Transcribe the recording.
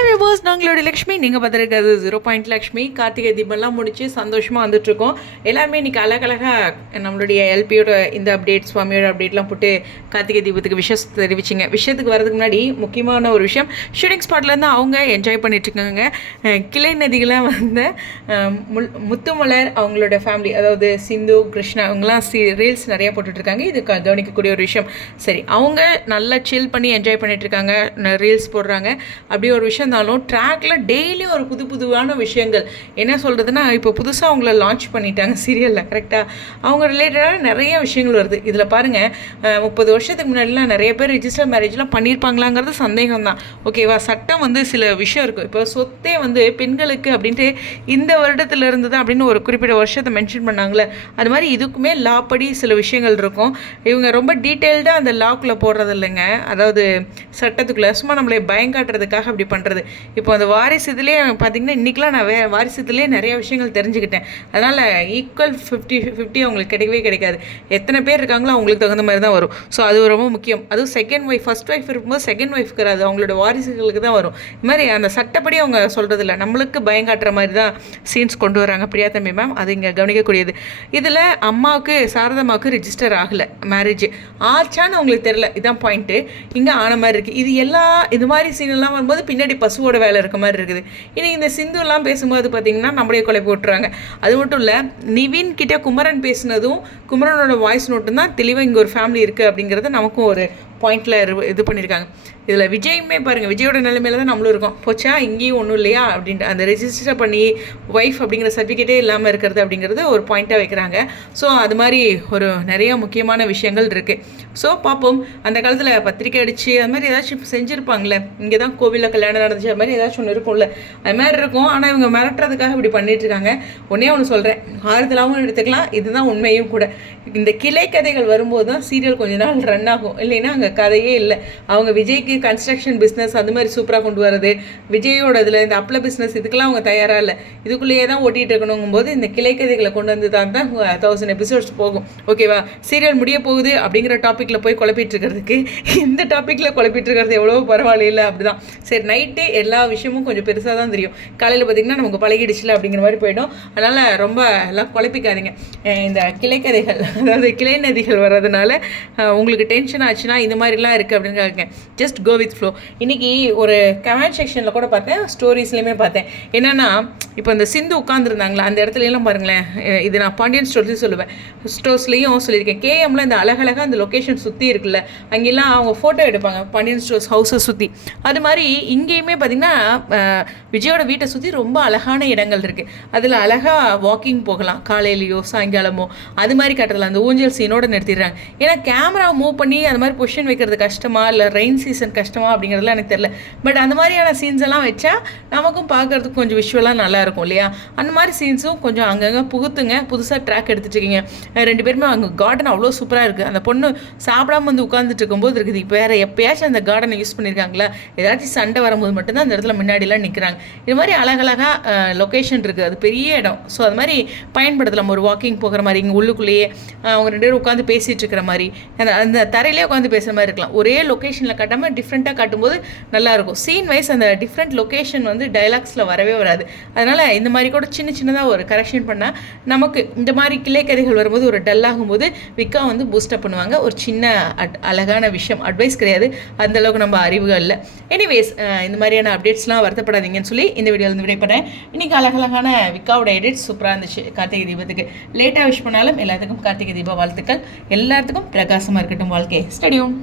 everyone. Viewers நாங்களோட Lakshmi நீங்கள் பார்த்துருக்கிறது zero point Lakshmi. Karthigai தீபம்லாம் முடிச்சு சந்தோஷமாக வந்துட்டுருக்கோம். எல்லாருமே இன்றைக்கி அழகழகாக நம்மளுடைய எல்பியோட இந்த அப்டேட் சுவாமியோட அப்டேட்லாம் போட்டு கார்த்திகை தீபத்துக்கு விஷஸ் தெரிவிச்சிங்க. விஷயத்துக்கு வரதுக்கு முன்னாடி முக்கியமான ஒரு விஷயம் ஷூட்டிங் ஸ்பாட்லேருந்து அவங்க என்ஜாய் பண்ணிட்டுருக்காங்க. கிளை நதிகளாக வந்த முல் முத்துமலர் அவங்களோட ஃபேமிலி அதாவது சிந்து கிருஷ்ணா அவங்களாம் சி ரீல்ஸ் நிறையா போட்டுட்ருக்காங்க இது க- கவனிக்கக்கூடிய ஒரு விஷயம். சரி அவங்க நல்லா சில் பண்ணி என்ஜாய் பண்ணிகிட்ருக்காங்க ரீல்ஸ் போடுறாங்க. அப்படி ஒரு விஷயம் இருந்தாலும் ட்ராக்ல டெய்லி ஒரு புது புதுவான விஷயங்கள். என்ன சொல்கிறதுனா இப்போ புதுசாக அவங்கள லான்ச் பண்ணிட்டாங்க சீரியலில் கரெக்டாக அவங்க ரிலேட்டடாக நிறைய விஷயங்கள் வருது. இதில் பாருங்கள் முப்பது வருஷத்துக்கு முன்னாடிலாம் நிறைய பேர் ரிஜிஸ்டர் மேரேஜ்லாம் பண்ணியிருப்பாங்களாங்கிறது சந்தேகம் தான். ஓகேவா சட்டம் வந்து சில விஷயம் இருக்கும் இப்போ சொத்தே வந்து பெண்களுக்கு அப்படின்ட்டு இந்த வருடத்தில் இருந்து தான் அப்படின்னு ஒரு குறிப்பிட்ட வருஷத்தை மென்ஷன் பண்ணாங்களே அது மாதிரி இதுக்குமே லா படி சில விஷயங்கள் இருக்கும். இவங்க ரொம்ப டீட்டெயில்டாக அந்த லாக்குள்ளே போடுறது இல்லைங்க. அதாவது சட்டத்துக்குள்ளே சும்மா நம்மளை பயங்காட்டுறதுக்காக அப்படி பண்ணுறது இப்போ அந்த வாரிசு இதுலேயே பார்த்தீங்கன்னா இன்றைக்கெலாம் நான் வே வாரிசு இதுலேயே நிறைய விஷயங்கள் தெரிஞ்சுக்கிட்டேன். அதனால் ஈக்குவல் ஃபிஃப்டி ஃபிஃப்டி அவங்களுக்கு கிடைக்கவே கிடைக்காது. எத்தனை பேர் இருக்காங்களோ அவங்களுக்கு தகுந்த மாதிரி தான் வரும். ஸோ அது ரொம்ப முக்கியம். அதுவும் செகண்ட் ஒய்ஃப் ஃபஸ்ட் ஒய்ஃப் இருக்கும்போது செகண்ட் ஒய்ஃப்க்கு கிடையாது அவங்களோட வாரிசுகளுக்கு தான் வரும். இது மாதிரி அந்த சட்டப்படி அவங்க சொல்கிறது இல்லை. நம்மளுக்கு பயங்காட்டுற மாதிரி தான் சீன்ஸ் கொண்டு வராங்க. பிரியா தம்பி மேம் அது இங்கே கவனிக்கக்கூடியது. இதில் அம்மாவுக்கு சாரதம்மாவுக்கு ரிஜிஸ்டர் ஆகலை. மேரேஜ் ஆச்சான்னு அவங்களுக்கு தெரில இதான் பாயிண்ட்டு இங்கே ஆன மாதிரி இருக்குது இது எல்லா இது மாதிரி சீனெல்லாம் வரும்போது பின்னாடி பசுவோட வேலை இருக்க மாதிரி இருக்குது. இனி இந்த சிந்துலாம் பேசும்போது பார்த்தீங்கன்னா நம்மளே கொலை போட்டுறாங்க. அது மட்டும் இல்லை நிவின் கிட்ட குமரன் பேசினதும் குமரனோட வாய்ஸ் நோட்டும் தான் தெளிவாக இங்கே ஒரு ஃபேமிலி இருக்குது அப்படிங்கிறது நமக்கும் ஒரு பாயிண்டில் இது பண்ணியிருக்காங்க இதில் விஜயுமே பாருங்கள் விஜயோட நிலைமையில தான் நம்மளும் இருக்கோம். போச்சா இங்கேயும் ஒன்றும் இல்லையா? அப்படின்ட்டு அந்த ரெஜிஸ்டர் பண்ணி ஒய்ஃப் அப்படிங்கிற சர்டிஃபிகேட்டே இல்லாமல் இருக்கிறது அப்படிங்கிறது ஒரு பாயிண்ட்டாக வைக்கிறாங்க. ஸோ அது மாதிரி ஒரு நிறைய முக்கியமான விஷயங்கள் இருக்குது ஸோ பார்ப்போம். அந்த காலத்தில் பத்திரிக்கை அடித்து அது மாதிரி ஏதாச்சும் செஞ்சுருப்பாங்களே இங்கே தான் கோவிலில் கல்யாணம் நடந்துச்சு அது மாதிரி ஏதாச்சும் ஒன்று இருக்கும்ல. அது மாதிரி இருக்கும். ஆனால் இவங்க மிரட்டுறதுக்காக இப்படி பண்ணிகிட்ருக்காங்க ஒன்றே ஒன்று சொல்கிறேன் ஆறுதலாகவும் எடுத்துக்கலாம். இதுதான் உண்மையும் கூட. இந்த கிளை கதைகள் வரும்போது தான் சீரியல் கொஞ்ச நாள் ரன் ஆகும். இல்லைன்னா அங்கே கதையே இல்லை. அவங்க விஜய்க்கு கன்ஸ்ட்ரக்ஷன் பிஸ்னஸ் அது மாதிரி சூப்பராக கொண்டு வரது விஜயோட இதில் இந்த அப்ள பிஸ்னஸ் இதுக்கெல்லாம் அவங்க தயாராக இல்லை. இதுக்குள்ளேயே தான் ஓட்டிகிட்டு இருக்கணுங்கும் போது இந்த கிளை கதைகளை கொண்டு வந்து தான் தான் தௌசண்ட் எபிசோட்ஸ் போகும். ஓகேவா சீரியல் முடிய போகுது அப்படிங்கிற டாப்பிக்கில் போய் குழப்பிட்டு இருக்கிறதுக்கு இந்த டாப்பிக்கில் குழப்பிட்டு இருக்கிறது எவ்வளோ பரவாயில்ல அப்படிதான். சரி நைட்டே எல்லா விஷயமும் கொஞ்சம் பெருசாக தான் தெரியும். காலையில் பார்த்தீங்கன்னா நமக்கு பழகிடுச்சுல அப்படிங்கிற மாதிரி போயிடும். அதனால் ரொம்ப எல்லாம் குழப்பிக்காதீங்க. இந்த கிளைக்கதைகள் அதாவது கிளை நதிகள் வர்றதுனால உங்களுக்கு டென்ஷன் ஆச்சுன்னா இந்த மாதிரிலாம் இருக்குது அப்படின்னு கேட்கேன் ஜஸ்ட் கோ வித் ஃப்ளோ இன்றைக்கி ஒரு கமெண்ட் செக்ஷனில் கூட பார்த்தேன் ஸ்டோரிஸ்லையுமே பார்த்தேன். என்னென்னா இப்போ இந்த சிந்து உட்காந்துருந்தாங்களா அந்த இடத்துலலாம் பாருங்களேன் இது நான் பாண்டியன் ஸ்டோர்ஸும் சொல்லுவேன். ஸ்டோர்ஸ்லேயும் சொல்லியிருக்கேன். கேஎம்ல இந்த அழகழகாக அந்த லொக்கேஷன் சுற்றி இருக்குல்ல அங்கெல்லாம் அவங்க ஃபோட்டோ எடுப்பாங்க பாண்டியன் ஸ்டோர்ஸ் ஹவுஸை சுற்றி அது மாதிரி இங்கேயுமே பார்த்திங்கன்னா விஜயோட வீட்டை சுற்றி ரொம்ப அழகான இடங்கள் இருக்குது அதில் அழகாக வாக்கிங் போகலாம் காலையிலையோ சாயங்காலமோ அது மாதிரி கட்டுறதுல அந்த ஊஞ்சல் சீனோட நிறுத்திடுறாங்க. ஏன்னா கேமரா மூவ் பண்ணி அந்த மாதிரி பொசிஷன் வைக்கிறது கஷ்டமா இல்லை ரெயின் சீசன் கஷ்டமா அப்படிங்கிறதுலாம் எனக்கு தெரில பட் அந்த மாதிரியான சீன்ஸ் எல்லாம் வச்சா நமக்கும் பார்க்கறதுக்கு கொஞ்சம் விஷுவலாக நல்லாயிருக்கும் இல்லையா? அந்த மாதிரி சீன்ஸும் கொஞ்சம் அங்கங்கே புகுத்துங்க. புதுசாக ட்ராக் எடுத்துட்டு இருக்கீங்க. ரெண்டு பேருமே அங்கே கார்டன் அவ்வளோ சூப்பராக இருக்குது அந்த பொண்ணு சாப்பிடாம வந்து உட்காந்துட்டு இருக்கும்போது இருக்குது. இப்போ வேறு எப்பயாச்சும் அந்த கார்டனை யூஸ் பண்ணியிருக்காங்களா ஏதாச்சும் சண்டை வரும்போது மட்டும்தான் அந்த இடத்துல முன்னாடிலாம் நிற்கிறாங்க இது மாதிரி அழகழகாக லொக்கேஷன் இருக்குது அது பெரிய இடம். ஸோ அது மாதிரி பயன்படுத்தலாம். ஒரு வாக்கிங் போகிற மாதிரி இங்கே உள்ளுக்குள்ளேயே அவங்க ரெண்டு பேரும் உட்காந்து பேசிகிட்டு இருக்கிற மாதிரி. அந்த அந்த தரையிலே உட்காந்து பேசுகிற மாதிரி இருக்கலாம். ஒரே லொக்கேஷனில் காட்டாமல் டிஃப்ரெண்ட்டாக காட்டும்போது நல்லாயிருக்கும். சீன் வைஸ் அந்த டிஃப்ரெண்ட் லொக்கேஷன் வந்து டைலாக்ஸில் வரவே வராது. அதனால் இந்த மாதிரி கூட சின்ன சின்னதாக ஒரு கரெக்ஷன் பண்ணால் நமக்கு இந்த மாதிரி கிளை கதைகள் வரும்போது ஒரு டல் ஆகும்போது விக்கா வந்து பூஸ்டப் பண்ணுவாங்க. ஒரு சின்ன அட் அழகான விஷயம். அட்வைஸ் கிடையாது. அந்தளவுக்கு நம்ம அறிவுகள் இல்லை. எனிவேஸ் இந்த மாதிரியான அப்டேட்ஸ்லாம் வருத்தப்படாதீங்கன்னு சொல்லி இந்த வீடியோவில் வந்து விடைபெறேன். இன்றைக்கி அழகழகான விக்காவோட எடிட்ஸ் சூப்பராக இருந்துச்சு. கார்த்திகை தீபத்துக்கு லேட்டாக விஷ் பண்ணாலும் எல்லாத்துக்கும் கார்த்திகை தீப வாழ்த்துக்கள். எல்லாத்துக்கும் பிரகாசமாக இருக்கட்டும் வாழ்க்கை. ஸ்டடியும்